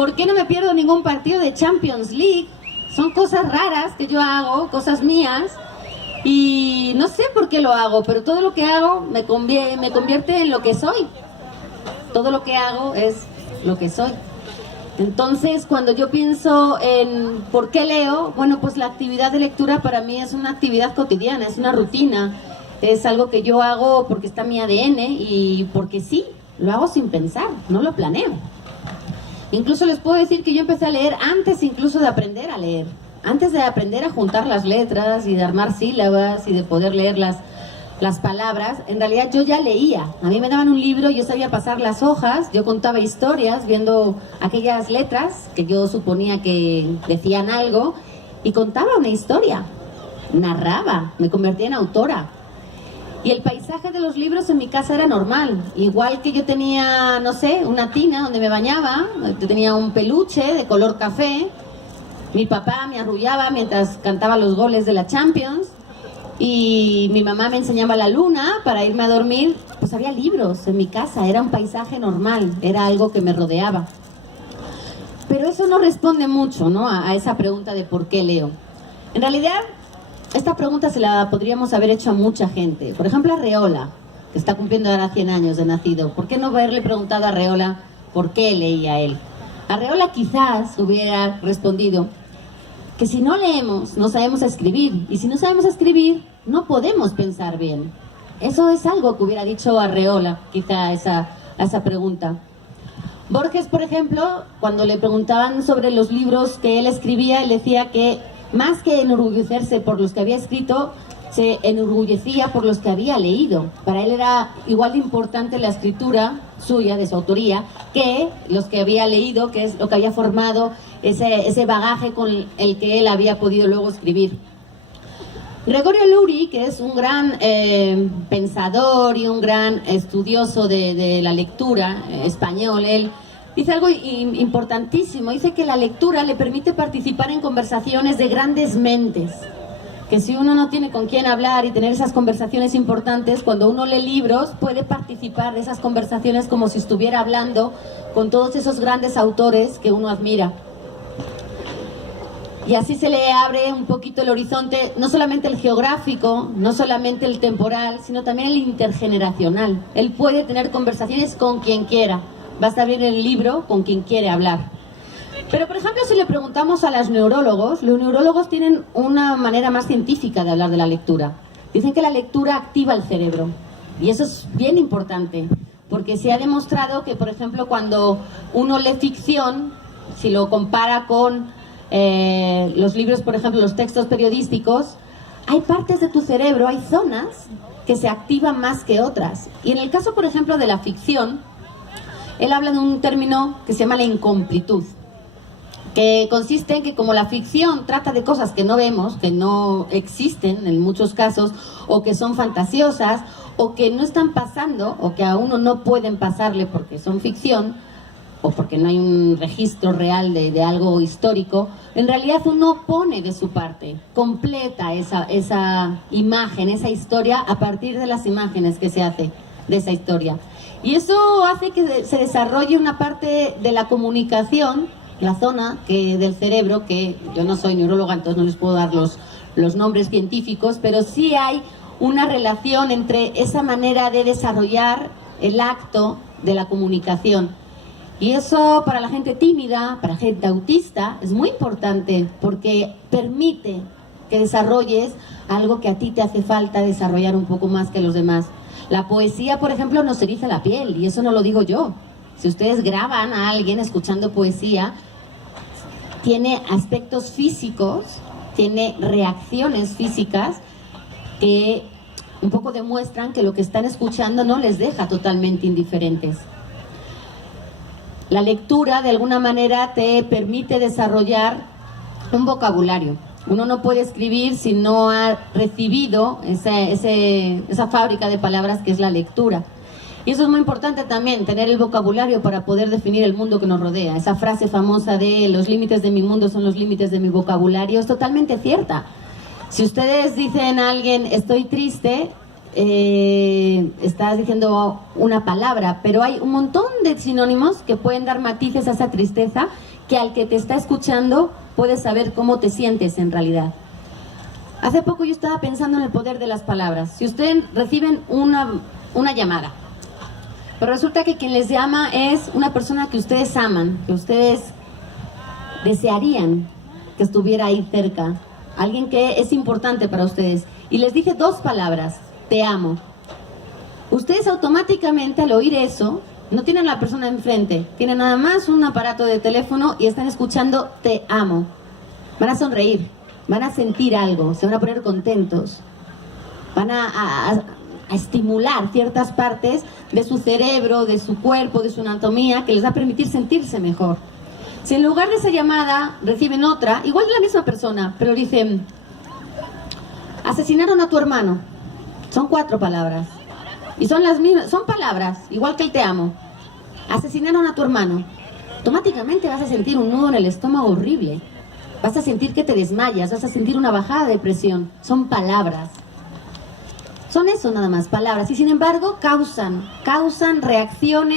¿por qué no me pierdo ningún partido de Champions League? Son cosas raras que yo hago, cosas mías, y no sé por qué lo hago, pero todo lo que hago me convierte en lo que soy. Todo lo que hago es lo que soy. Entonces, cuando yo pienso en por qué leo, bueno, pues la actividad de lectura para mí es una actividad cotidiana, es una rutina, es algo que yo hago porque está en mi ADN y porque sí, lo hago sin pensar, no lo planeo. Incluso les puedo decir que yo empecé a leer antes incluso de aprender a leer, antes de aprender a juntar las letras y de armar sílabas y de poder leer las palabras. En realidad yo ya leía, a mí me daban un libro, yo sabía pasar las hojas, yo contaba historias viendo aquellas letras que yo suponía que decían algo y contaba una historia, narraba, me convertía en autora. Y el paisaje de los libros en mi casa era normal, igual que yo tenía, no sé, una tina donde me bañaba, yo tenía un peluche de color café, mi papá me arrullaba mientras cantaba los goles de la Champions, y mi mamá me enseñaba la luna para irme a dormir, pues había libros en mi casa, era un paisaje normal, era algo que me rodeaba. Pero eso no responde mucho, ¿no?, a esa pregunta de por qué leo. En realidad, esta pregunta se la podríamos haber hecho a mucha gente. Por ejemplo, a Arreola, que está cumpliendo ahora 100 años de nacido. ¿Por qué no haberle preguntado a Arreola por qué leía él? Arreola quizás hubiera respondido que si no leemos, no sabemos escribir. Y si no sabemos escribir, no podemos pensar bien. Eso es algo que hubiera dicho Arreola, quizá a esa pregunta. Borges, por ejemplo, cuando le preguntaban sobre los libros que él escribía, él decía que más que enorgullecerse por los que había escrito, se enorgullecía por los que había leído. Para él era igual de importante la escritura suya, de su autoría, que los que había leído, que es lo que había formado ese bagaje con el que él había podido luego escribir. Gregorio Luri, que es un gran pensador y un gran estudioso de la lectura español, él dice algo importantísimo. Dice que la lectura le permite participar en conversaciones de grandes mentes, que si uno no tiene con quién hablar y tener esas conversaciones importantes, cuando uno lee libros puede participar de esas conversaciones como si estuviera hablando con todos esos grandes autores que uno admira. Y así se le abre un poquito el horizonte, no solamente el geográfico, no solamente el temporal, sino también el intergeneracional. Él puede tener conversaciones con quien quiera. Basta abrir el libro con quien quiere hablar. Pero, por ejemplo, si le preguntamos a los neurólogos tienen una manera más científica de hablar de la lectura. Dicen que la lectura activa el cerebro. Y eso es bien importante, porque se ha demostrado que, por ejemplo, cuando uno lee ficción, si lo compara con los libros, por ejemplo, los textos periodísticos, hay partes de tu cerebro, hay zonas que se activan más que otras. Y en el caso, por ejemplo, de la ficción, él habla de un término que se llama la incomplitud, que consiste en que como la ficción trata de cosas que no vemos, que no existen en muchos casos, o que son fantasiosas, o que no están pasando, o que a uno no pueden pasarle porque son ficción, o porque no hay un registro real de algo histórico, en realidad uno pone de su parte, completa esa imagen, esa historia a partir de las imágenes que se hace de esa historia. Y eso hace que se desarrolle una parte de la comunicación, la zona del cerebro, que yo no soy neuróloga, entonces no les puedo dar los nombres científicos, pero sí hay una relación entre esa manera de desarrollar el acto de la comunicación. Y eso para la gente tímida, para gente autista, es muy importante porque permite que desarrolles algo que a ti te hace falta desarrollar un poco más que los demás. La poesía, por ejemplo, nos eriza la piel, y eso no lo digo yo. Si ustedes graban a alguien escuchando poesía, tiene aspectos físicos, tiene reacciones físicas que un poco demuestran que lo que están escuchando no les deja totalmente indiferentes. La lectura, de alguna manera, te permite desarrollar un vocabulario. Uno no puede escribir si no ha recibido esa fábrica de palabras que es la lectura. Y eso es muy importante también, tener el vocabulario para poder definir el mundo que nos rodea. Esa frase famosa de los límites de mi mundo son los límites de mi vocabulario es totalmente cierta. Si ustedes dicen a alguien estoy triste, estás diciendo una palabra, pero hay un montón de sinónimos que pueden dar matices a esa tristeza, que al que te está escuchando puedes saber cómo te sientes en realidad. Hace poco yo estaba pensando en el poder de las palabras. Si ustedes reciben una llamada, pero resulta que quien les llama es una persona que ustedes aman, que ustedes desearían que estuviera ahí cerca, alguien que es importante para ustedes, y les dice dos palabras: te amo. Ustedes automáticamente al oír eso, no tienen a la persona enfrente, tienen nada más un aparato de teléfono y están escuchando te amo. Van a sonreír, van a sentir algo, se van a poner contentos, van a estimular ciertas partes de su cerebro, de su cuerpo, de su anatomía, que les va a permitir sentirse mejor. Si en lugar de esa llamada reciben otra, igual de la misma persona, pero dicen: asesinaron a tu hermano. Son 4 palabras. Y son las mismas, son palabras, igual que el te amo. Asesinaron a tu hermano. Automáticamente vas a sentir un nudo en el estómago horrible. Vas a sentir que te desmayas, vas a sentir una bajada de presión. Son palabras. Son eso nada más, palabras. Y sin embargo causan reacciones.